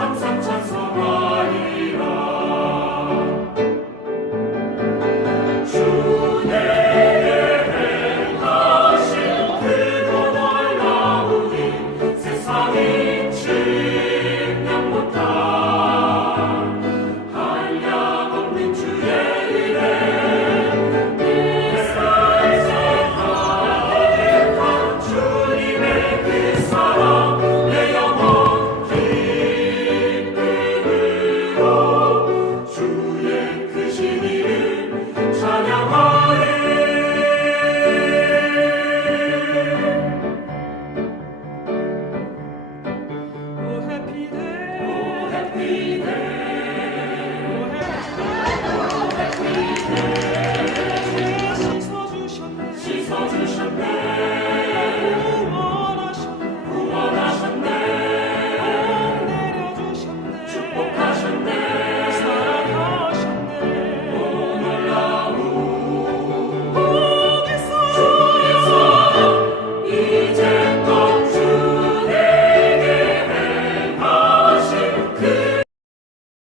항상 찬송하 rapide.